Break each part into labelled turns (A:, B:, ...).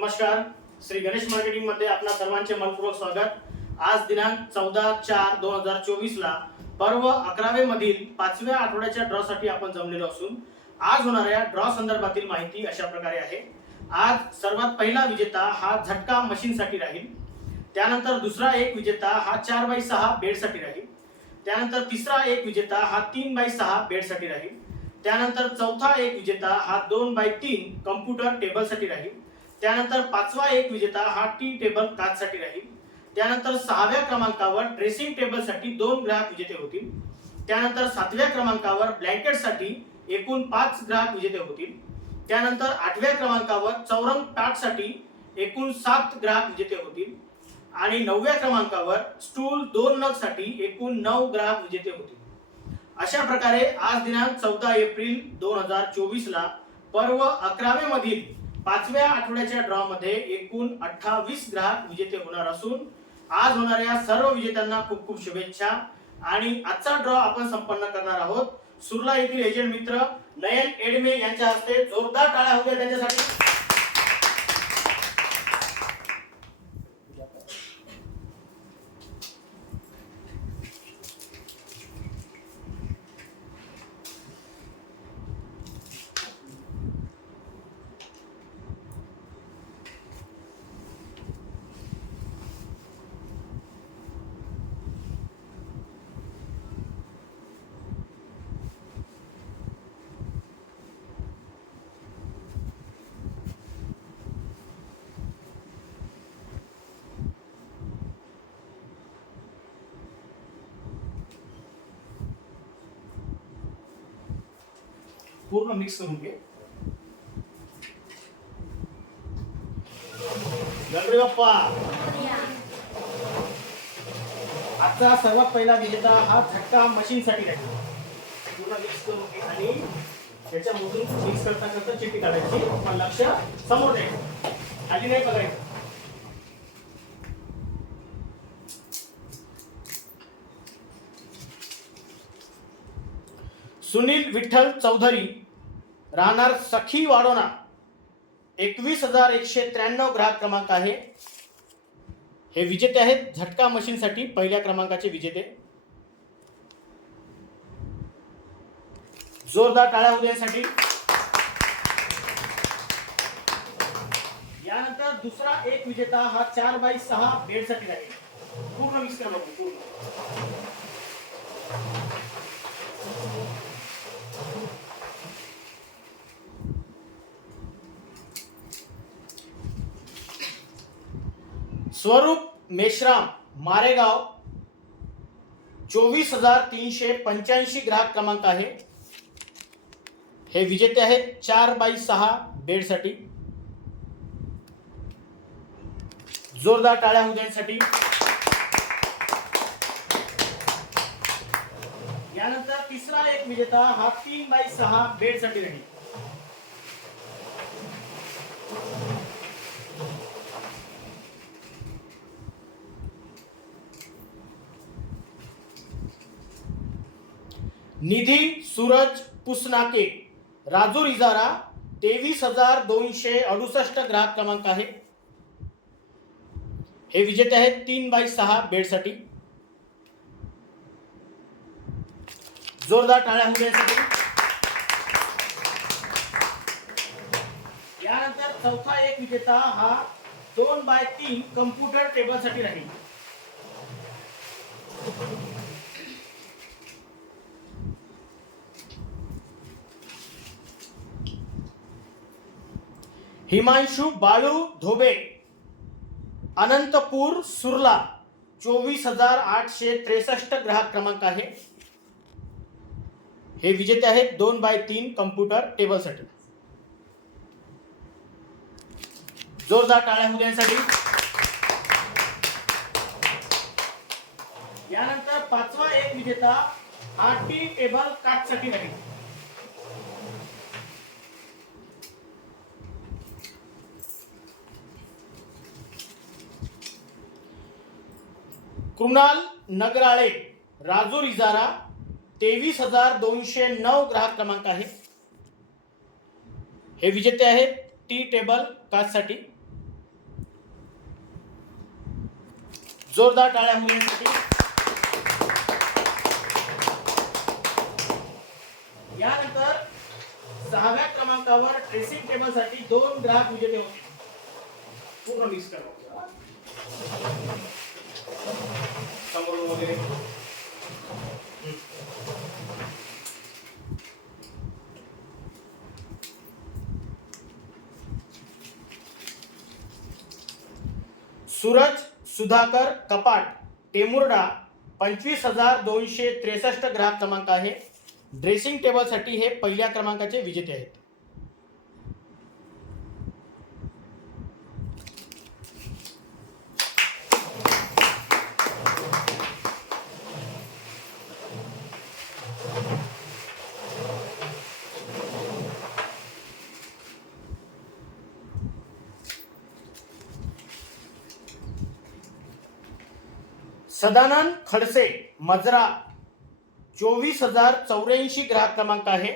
A: नमस्कार. श्री गणेश मार्केटिंगमध्ये आपल्या सर्वांचे मनपूर्वक स्वागत. आज दिनांक चौदा चार दोन हजार चोवीस ला पर्व अकरावे मधील पाचव्या आठवड्याच्या ड्रॉ साठी आपण जमलेलो असून आज होणाऱ्या ड्रॉ संदर्भातील माहिती अशा प्रकारे आहे. आज सर्वात पहिला विजेता हा झटका मशीन साठी राहील. त्यानंतर दुसरा एक विजेता हा चार बाय सहा बेडसाठी राहील. त्यानंतर तिसरा एक विजेता हा तीन बाय सहा बेडसाठी राहील. त्यानंतर चौथा एक विजेता हा दोन बाय तीन कम्प्युटर टेबलसाठी राहील. त्यानंतर पाचवा एक विजेता हा टी टेबल काच साठी राहील. त्यानंतर सहाव्या क्रमांकावर ड्रेसिंग टेबलसाठी दोन ग्राहक विजेते होतील. त्यानंतर सातव्या क्रमांकावर ब्लँकेटसाठी एकूण पाच ग्राहक विजेते होतील. त्यानंतर आठव्या क्रमांकावर चौरंग ताटसाठी एकूण सात ग्राहक विजेते होतील. आणि नवव्या क्रमांकावर स्टूल दोन नगसाठी एकूण नऊ ग्राहक विजेते होतील. अशा प्रकारे आज दिनांक चौदा एप्रिल दोन हजार चोवीस ला पर्व अकरावे मधील पाचव्या आठवड्याच्या ड्रॉ मध्ये एकूण अठ्ठावीस ग्राहक विजेते होणार असून आज होणाऱ्या सर्व विजेत्यांना खूप खूप शुभेच्छा. आणि आजचा ड्रॉ आपण संपन्न करणार आहोत. सुरला येथील एजंट मित्र नयन एडमे यांच्या हस्ते जोरदार टाळ्या होत्या त्यांच्यासाठी. पूर्ण मिक्स करून घे. बाप्पा. आजचा सर्वात पहिला विजेता हा झटका मशीन साठी राहील. पूर्ण मिक्स करून घे आणि त्याच्यामधून मिक्स करता करता चिट्टी काढायची. पण लक्ष समोर द्यायचं खाली नाही बघायचं. सुनील विठ्ठल चौधरी राहणार सखी वाडोना एकवीस हजार एकशे त्र्याण्णव ग्राहक क्रमांक आहे. हे विजेते आहेत. झटका मशीनसाठी पहिल्या क्रमांकाचे विजेते. जोरदार टाळ्या उद्यासाठी. यानंतर दुसरा एक विजेता हा चार बाय सहा बेडसाठी राहील पूर्ण विस्तार बघू, पूर्ण. स्वरूप मेश्राम मारेगाव चोवीस हजार तीनशे पंच्याऐंशी ग्राहक क्रमांक आहे. हे विजेते आहेत चार बाय सहा बेडसाठी. जोरदार टाळ्या हुद्यांसाठी यानंतर तिसरा एक विजेता हा तीन बाय सहा बेडसाठी राहील निधी सूरज पुसनाके. राजूर इजारा तेवीस हजार दोनशे अडुसष्ट ग्राहक क्रमांक आहे. हे विजेते आहेत तीन बाय सहा बेडसाठी. जोरदार टाळ्या होऊ यानंतर चौथा एक विजेता हा दोन बाय तीन कम्प्युटर टेबलसाठी राहील. हिमांशु बाळू धोबे अनंतपूर सुरला चोवीस हजार आठशे त्रेसष्ट ग्राहक क्रमांक आहे. हे विजेते आहेत दोन बाय तीन कम्प्युटर टेबलसाठी. जोरदार टाळ्या होऊ यानंतर पाचवा एक विजेता आरटी टी टेबल काटसाठी आहे कृणाल नगराळे राजूर इजारा तेवीस हजार दोनशे नऊ ग्राहक क्रमांक आहे. हे विजेते आहेत टी टेबल काचसाठी जोरदार टाळ्या मुलींसाठी. यानंतर सहाव्या क्रमांकावर ड्रेसिंग टेबलसाठी दोन ग्राहक विजेते होते. पूर्ण मिक्स करा. सुधाकर कपाट टेमुर्डा पंचवीस हजार दोनशे त्रेसष्ट ग्राहक क्रमांक आहे. ड्रेसिंग टेबलसाठी हे पहिल्या क्रमांकाचे विजेते आहेत. सदानंद खडसे मजरा चोवीस हजार चौऱ्याऐंशी ग्राहक क्रमांक आहे.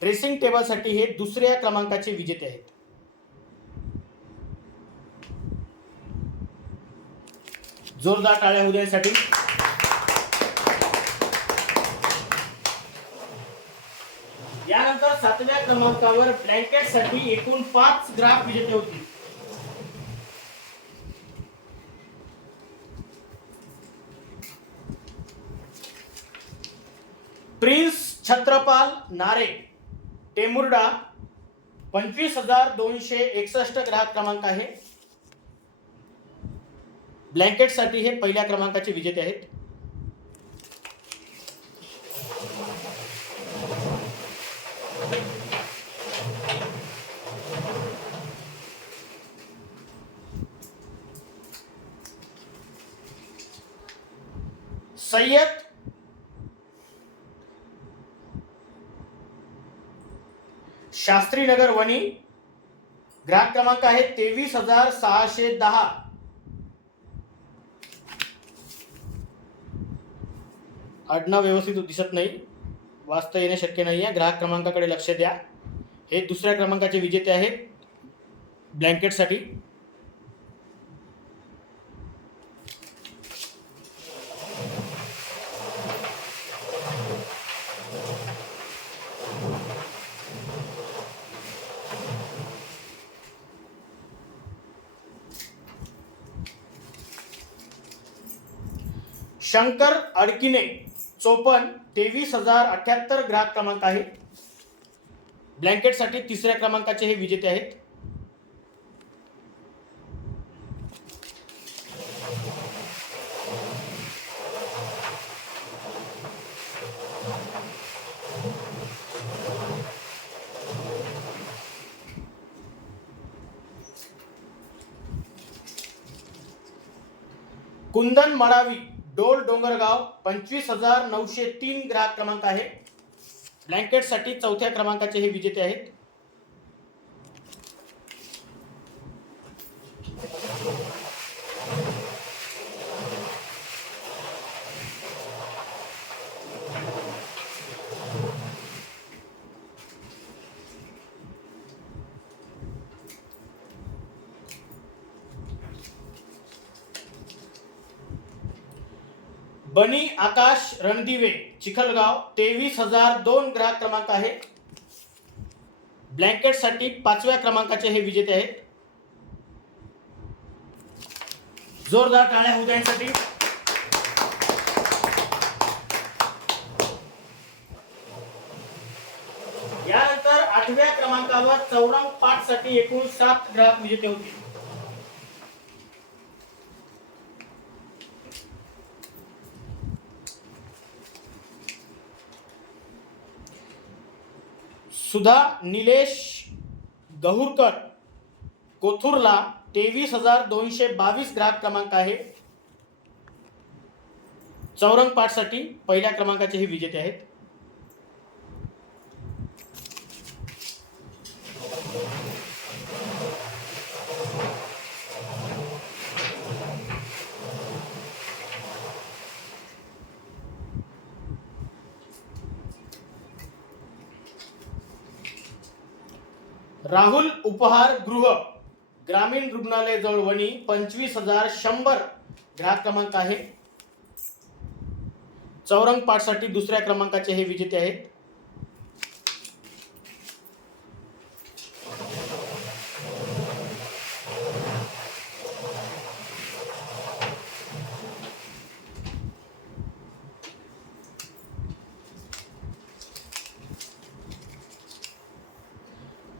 A: ड्रेसिंग टेबलसाठी हे दुसऱ्या क्रमांकाचे विजेते आहेत. जोरदार टाळ्या उद्यासाठी यानंतर सातव्या क्रमांकावर ब्लँकेटसाठी एकूण पाच ग्राहक विजेते होतील छत्रपाल नारे टेमुर्डा पंचवीस हजार दोनशे एकसष्ट ग्राहक क्रमांक आहे. ब्लँकेटसाठी हे पहिल्या क्रमांकाचे विजेते आहेत. सय्यद शास्त्री नगर वणी ग्राहक क्रमांक आहे तेवीस हजार सहाशे दहा. आडनाव व्यवस्थित दिसत नाही. वाचता येणे शक्य नाही आहे ग्राहक क्रमांकाकडे लक्ष द्या. हे दुसऱ्या क्रमांकाचे विजेते आहेत. ब्लँकेटसाठी. शंकर अडकिने चोपन्न तेवीस हजार अठ्याहत्तर ग्राहक क्रमांक आहे. ब्लँकेटसाठी तिसऱ्या क्रमांकाचे हे विजेते आहेत. कुंदन मडावी डोल डोंगरगाव पंचवीस हजार नऊशे तीन ग्राहक क्रमांक आहे. ब्लँकेटसाठी चौथ्या क्रमांकाचे हे विजेते आहेत. बनी आकाश रणदिवे चिखलगाव तेवीस हजार दोन ग्राहक क्रमांक आहे. ब्लँकेटसाठी पाचव्या क्रमांकाचे हे विजेते आहेत. जोरदार टाळ्या होऊ यानंतर आठव्या क्रमांकावर चौरंग पाठसाठी एकूण सात ग्राहक विजेते होते. सुधा निलेश गहुरकर. कोथुरला तेवीस हजार दोनशे बावीस ग्राहक क्रमांक आहे. चौरंग पाठसाठी पहिल्या क्रमांकाचे हे विजेते आहेत. राहुल उपहार गृह. ग्रामीण रुग्णालय जवळवणी पंचवीस हजार शंभर ग्राहक क्रमांक आहे. चौरंग पाठसाठी दुसऱ्या क्रमांकाचे हे विजेते आहेत.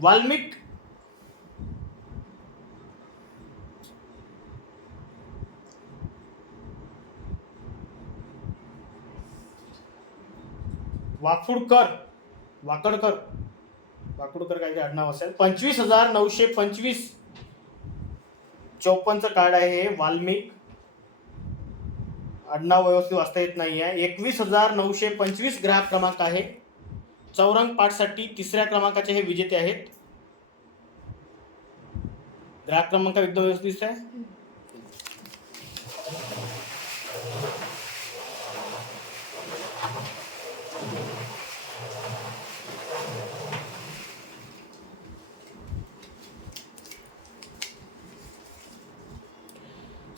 A: वाल्मिक वाकुडकर वाकडकर. वाकुडकर काहीतरी आडनाव असेल. पंचवीस हजार नऊशे पंचवीस. चौपन्नचं कार्ड आहे हे वाल्मिक. आडनाव व्यवस्थित वाचता येत नाही आहे एकवीस हजार नऊशे पंचवीस ग्राहक क्रमांक आहे. चौरंग पाठसाठी तिसऱ्या क्रमांकाचे हे विजेते आहेत. ग्राहक क्रमांक एकदम व्यवस्थित दिसत आहे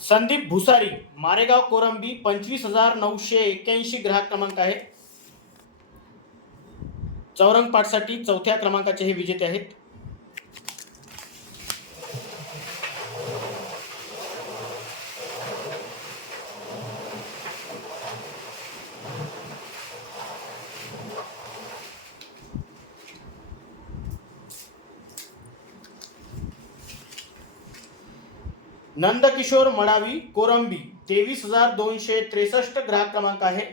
A: संदीप भुसारी मारेगाव कोरंबी पंचवीस हजार नऊशे एक्क्याऐंशी ग्राहक क्रमांक आहे चौरंग पाठसाठी चौथ्या क्रमांकाचे हे विजेते आहेत. नंदकिशोर मडावी कोरंबी तेवीस हजार दोनशे त्रेसष्ट ग्राहक क्रमांक आहे.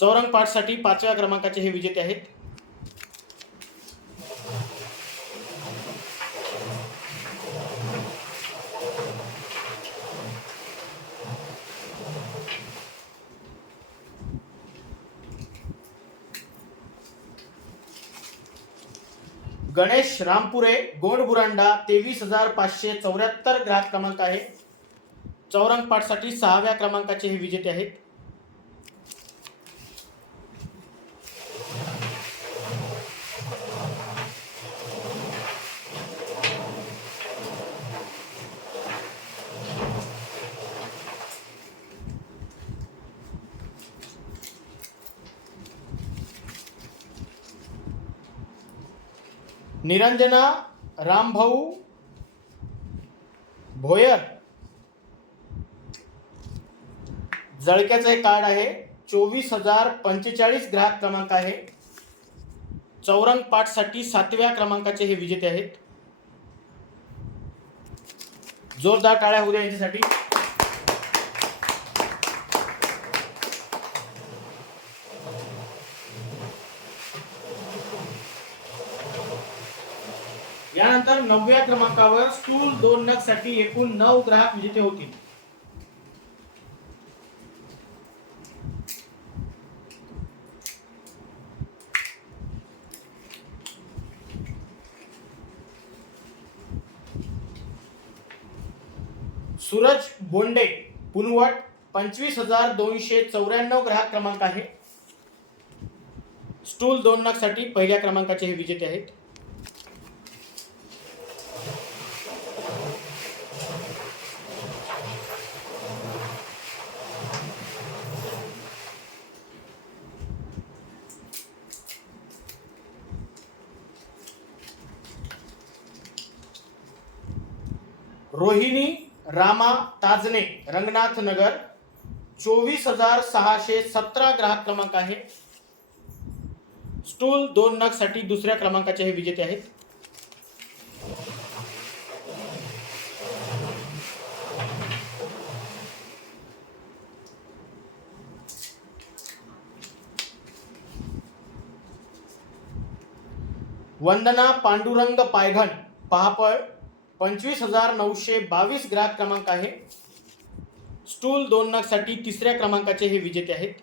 A: चौरंग पाठसाठी पाचव्या क्रमांकाचे हे विजेते आहेत. गणेश रामपुरे गोंडबुरांडा तेवीस हजार पाचशे चौऱ्याहत्तर ग्राहक क्रमांक आहे. चौरंग पाठसाठी सहाव्या क्रमांकाचे हे विजेते आहेत. निरंजना रामभाऊ भोयर. जळक्याचं हे कार्ड आहे. चोवीस हजार पंचेचाळीस ग्राहक क्रमांक आहे. चौरंग पाठसाठी सातव्या क्रमांकाचे हे विजेते आहेत. जोरदार टाळ्या होऊ द्या यांच्यासाठी. यानंतर नवव्या क्रमांकावर स्टूल दोन नगसाठी एकूण नऊ ग्राहक विजेते होतील. सूरज बोंडे पुनवट पंचवीस हजार दोनशे चौऱ्याण्णव ग्राहक क्रमांक आहे. स्टूल दोन नगसाठी पहिल्या क्रमांकाचे हे विजेते आहेत. रंगनाथ नगर चोवीस हजार सहाशे सतरा ग्राहक क्रमांक आहे. स्टूल दोन नगसाठी दुसऱ्या क्रमांकाचे हे विजेते आहेत. वंदना पांडुरंग पायघन पहापळ पंचवीस हजार नऊशे बावीस ग्राहक क्रमांक आहे. स्टूल दोन नागसाठी तिसऱ्या क्रमांकाचे हे विजेते आहेत.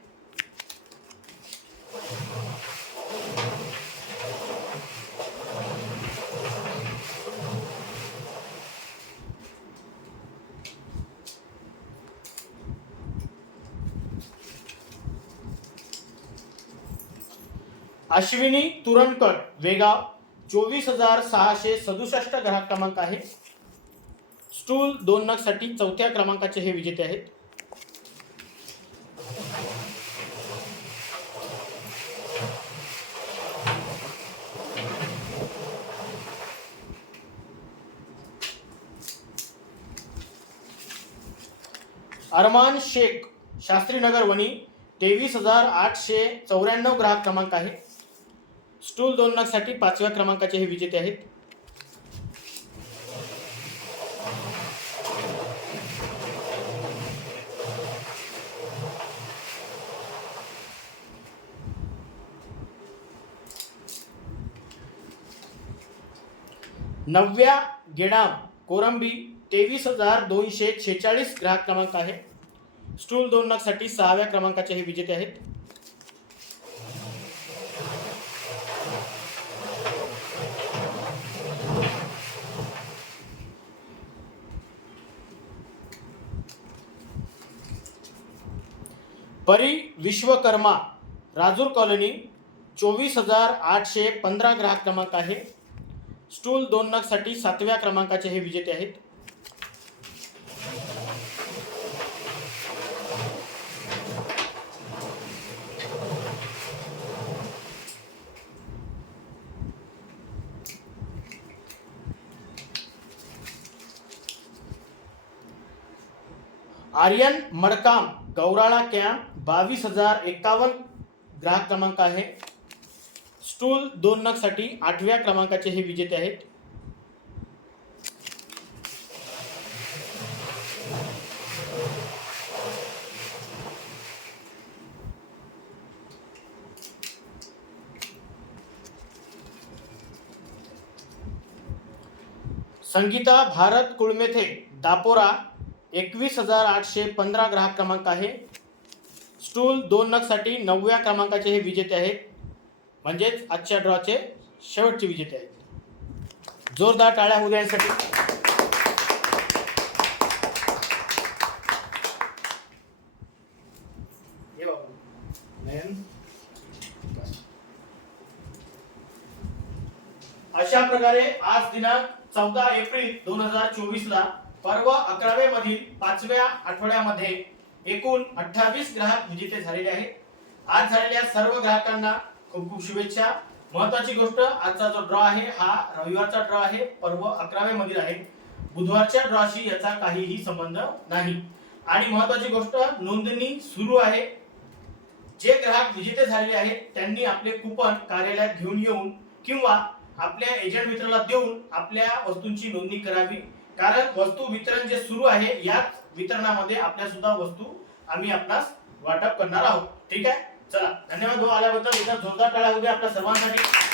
A: अश्विनी तुरणकर वेगाव चोवीस हजार सहाशे सदुसष्ट ग्राहक क्रमांक आहे. स्टूल दोन नगसाठी चौथ्या क्रमांकाचे हे विजेते आहेत. अरमान शेख शास्त्रीनगर वणी तेवीस हजार आठशे चौऱ्याण्णव ग्राहक क्रमांक आहे. स्टूल दोन नगसाठी पाचव्या क्रमांकाचे हे विजेते आहेत. नवव्या गेडाम कोरंबी तेवीस हजार दोनशे छेचाळीस ग्राहक क्रमांक आहे. स्टूल दोन नगसाठी सहाव्या क्रमांकाचे हे विजेते आहेत. परी विश्वकर्मा राजूर कॉलनी चोवीस हजार आठशे पंधरा ग्राहक क्रमांक आहे. स्टूल दोन नगसाठी सातव्या क्रमांकाचे हे विजेते आहेत. आर्यन मडकाम गौराळा कॅम्प बावीस हजार एकावन्न ग्राहक क्रमांक आहे. स्टूल दोन नगसाठी आठव्या क्रमांकाचे हे विजेते आहेत. संगीता भारत कुळमेथे दापोरा एकवीस हजार आठशे पंधरा ग्राहक क्रमांक आहे. स्टूल दोन नगसाठी नवव्या क्रमांकाचे हे विजेते आहेत. म्हणजेच आजच्या ड्रॉचे शेवटचे विजेते आहेत. जोरदार टाळ्या होऊ अशा प्रकारे आज दिनांक चौदा एप्रिल दोन हजार चोवीस ला पर्व अकरावे मधील पाचव्या आठवड्यामध्ये एकूण अठ्ठावीस ग्राहक विजेते झालेले आहेत. आज झालेल्या सर्व ग्राहकांना खूप खूप शुभेच्छा. महत्वाची गोष्ट आजचा जो ड्रॉ आहे हा रविवारचा ड्रॉ आहे. पर्व अकरावे मधील आहे. बुधवारच्या ड्रॉशी याचा काहीही संबंध नाही. आणि महत्वाची गोष्ट नोंदणी सुरू आहे. जे ग्राहक विजेते झालेले आहेत त्यांनी आपले कुपन कार्यालयात घेऊन येऊन किंवा आपल्या एजंट मित्राला देऊन आपल्या वस्तूंची नोंदणी करावी. कारण वस्तू वितरण जे सुरू आहे याच वितरणामध्ये आपल्या सुद्धा वस्तू आम्ही आपणास वाटप करणार आहोत. ठीक आहे? चला धन्यवाद भाऊ आल्याबद्दल. इथं जोरदार टाळा होऊ आपल्या सर्वांसाठी.